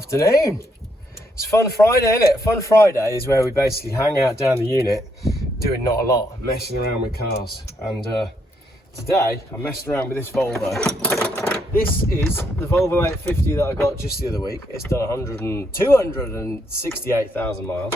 Afternoon. It's Fun Friday, isn't it? Fun Friday is where we basically hang out down the unit, doing not a lot, messing around with cars. And today, I'm messing around with this Volvo. This is the Volvo 850 that I got just the other week. It's done 268,000 miles.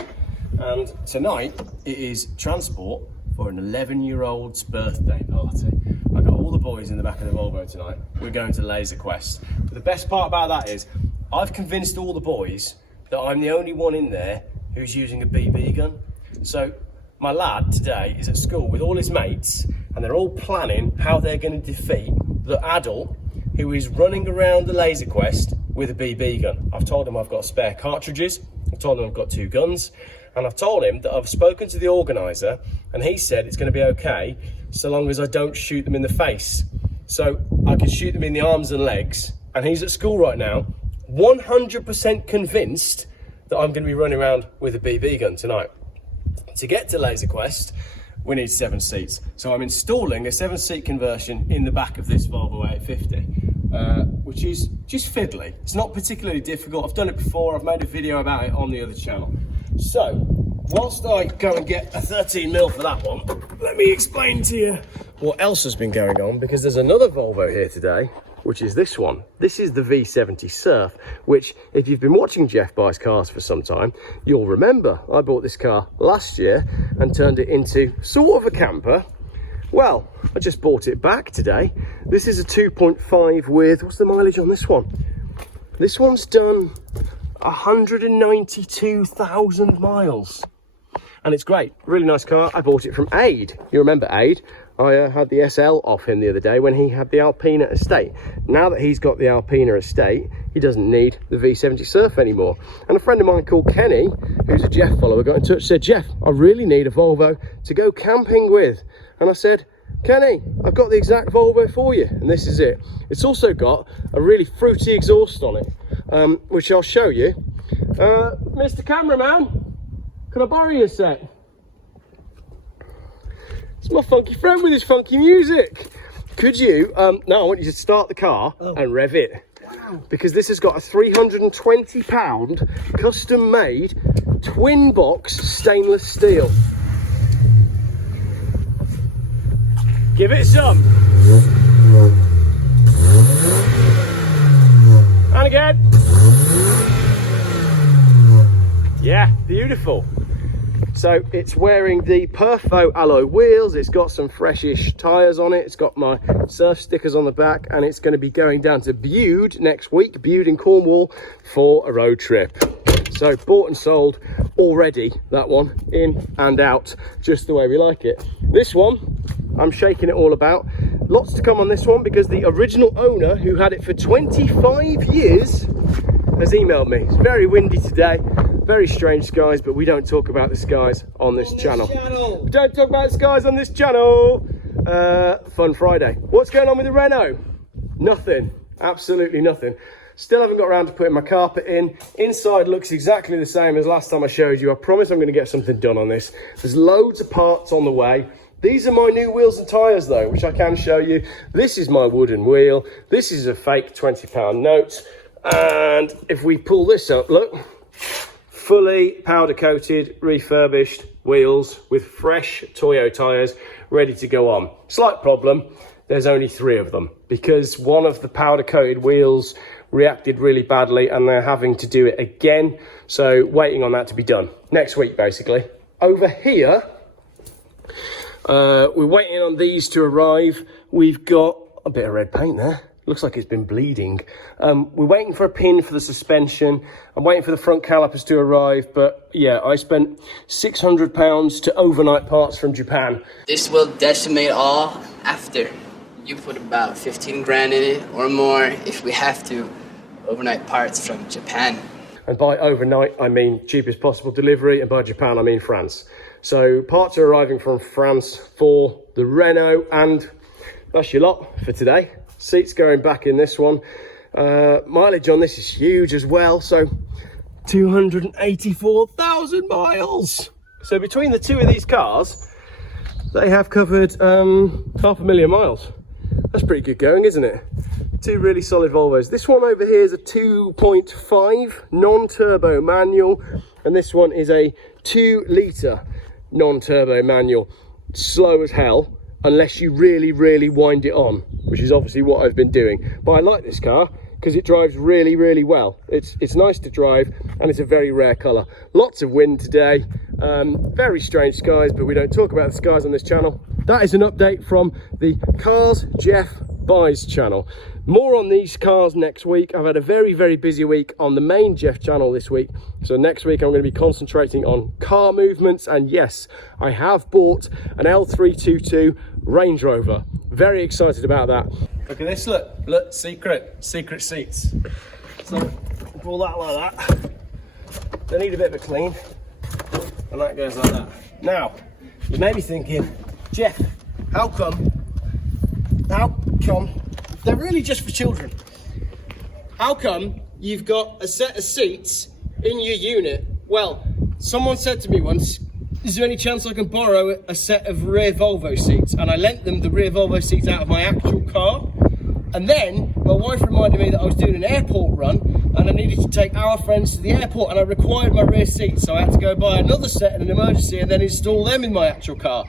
And tonight, it is transport for an 11-year-old's birthday party. I got all the boys in the back of the Volvo tonight. We're going to Laser Quest. But the best part about that is, I've convinced all the boys that I'm the only one in there who's using a BB gun. So my lad today is at school with all his mates, and they're all planning how they're going to defeat the adult who is running around the Laser Quest with a BB gun. I've told him I've got spare cartridges, I've told him I've got 2 guns, and I've told him that I've spoken to the organiser, and he said it's going to be okay so long as I don't shoot them in the face. So I can shoot them in the arms and legs, and he's at school right now, 100% convinced that I'm going to be running around with a BB gun tonight. To get to Laser Quest, we need 7 seats. So I'm installing a 7-seat conversion in the back of this Volvo 850, which is just fiddly. It's not particularly difficult. I've done it before. I've made a video about it on the other channel. So, whilst I go and get a 13mm for that one, let me explain to you what else has been going on, because there's another Volvo here today, which is this one. This is the V70 Surf, which, if you've been watching Jeff Buys Cars for some time, you'll remember I bought this car last year and turned it into sort of a camper. Well, I just bought it back today. This is a 2.5 with, what's the mileage on this one? This one's done 192,000 miles. And it's great, really nice car. I bought it from Aid. You remember Aid? I had the SL off him the other day when he had the Alpina Estate. Now that he's got the Alpina Estate, he doesn't need the V70 Surf anymore. And a friend of mine called Kenny, who's a Jeff follower, got in touch and said, Jeff, I really need a Volvo to go camping with. And I said, Kenny, I've got the exact Volvo for you. And this is it. It's also got a really fruity exhaust on it, which I'll show you. Mr. Cameraman, can I borrow you a sec? It's my funky friend with his funky music. Could you, no, I want you to start the car and rev it. Wow. Because this has got a £320 custom made twin box stainless steel. Give it some. And again. Yeah, beautiful. So it's wearing the Perfo alloy wheels, it's got some freshish tyres on it, it's got my surf stickers on the back, and it's going to be going down to Bude next week, Bude in Cornwall, for a road trip. So bought and sold already, that one, in and out, just the way we like it. This one, I'm shaking it all about. Lots to come on this one, because the original owner, who had it for 25 years, has emailed me. It's very windy today. Very strange skies, but we don't talk about the skies on this channel. We don't talk about skies on this channel. Fun Friday. What's going on with the Renault? Nothing. Absolutely nothing. Still haven't got around to putting my carpet in. Inside looks exactly the same as last time I showed you. I promise I'm going to get something done on this. There's loads of parts on the way. These are my new wheels and tyres though, which I can show you. This is my wooden wheel. This is a fake £20 note. And if we pull this up, look. Fully powder coated, refurbished wheels with fresh Toyo tyres ready to go on. Slight problem, there's only 3 of them because one of the powder coated wheels reacted really badly and they're having to do it again. So waiting on that to be done next week basically. Over here, we're waiting on these to arrive. We've got a bit of red paint there. Looks like it's been bleeding. We're waiting for a pin for the suspension. I'm waiting for the front calipers to arrive, but yeah, I spent £600 to overnight parts from Japan. This will decimate all after you put about 15 grand in it or more if we have to. Overnight parts from Japan. And by overnight, I mean cheapest possible delivery, and by Japan, I mean France. So parts are arriving from France for the Renault, and that's your lot for today. Seats going back in this one. Mileage on this is huge as well, so 284,000 miles. So between the 2 of these cars, they have covered 500,000 miles. That's pretty good going, isn't it? Two really solid Volvos. This one over here is a 2.5 non-turbo manual, and this one is a 2 litre non-turbo manual. Slow as hell, unless you really, really wind it on, which is obviously what I've been doing. But I like this car because it drives really, really well. It's nice to drive, and it's a very rare colour. Lots of wind today, very strange skies, but we don't talk about the skies on this channel. That is an update from the Cars Jeff Buys channel. More on these cars next week. I've had a very, very busy week on the main Jeff channel this week. So next week I'm going to be concentrating on car movements. And yes, I have bought an L322 Range Rover. Very excited about that. Look at this, look, secret seats. So pull that like that. They need a bit of a clean. And that goes like that. Now, you may be thinking, Jeff, how come they're really just for children? How come you've got a set of seats in your unit? Well, someone said to me once, is there any chance I can borrow a set of rear Volvo seats? And I lent them the rear Volvo seats out of my actual car. And then my wife reminded me that I was doing an airport run and I needed to take our friends to the airport, and I required my rear seats, so I had to go buy another set in an emergency and then install them in my actual car.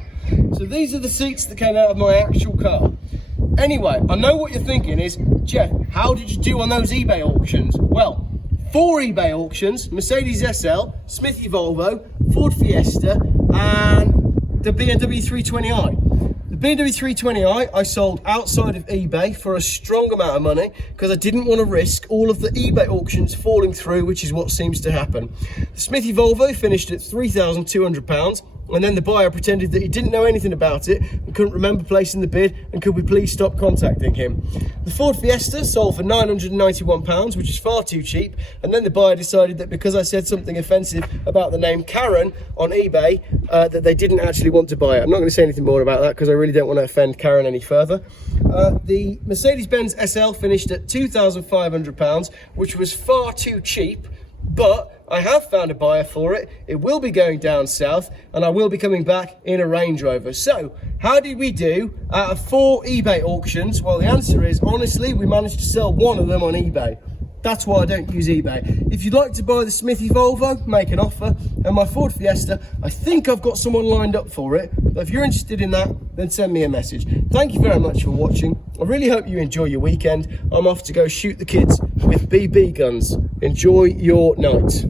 So these are the seats that came out of my actual car. Anyway, I know what you're thinking is, Jeff, how did you do on those eBay auctions? Well, 4 eBay auctions: Mercedes SL, Smithy Volvo, Ford Fiesta, and the BMW 320i. The BMW 320i I sold outside of eBay for a strong amount of money because I didn't want to risk all of the eBay auctions falling through, which is what seems to happen. The Smithy Volvo finished at £3,200. And then the buyer pretended that he didn't know anything about it and couldn't remember placing the bid, and could we please stop contacting him. The Ford Fiesta sold for £991, which is far too cheap, and then the buyer decided that because I said something offensive about the name Karen on eBay, that they didn't actually want to buy it. I'm not going to say anything more about that because I really don't want to offend Karen any further. The Mercedes-Benz SL finished at £2,500, which was far too cheap, but I have found a buyer for it. It will be going down south, and I will be coming back in a Range Rover. So, how did we do out of 4 eBay auctions? Well, the answer is, honestly, we managed to sell 1 of them on eBay. That's why I don't use eBay. If you'd like to buy the Smithy Volvo, make an offer. And my Ford Fiesta, I think I've got someone lined up for it. But if you're interested in that, then send me a message. Thank you very much for watching. I really hope you enjoy your weekend. I'm off to go shoot the kids with BB guns. Enjoy your night.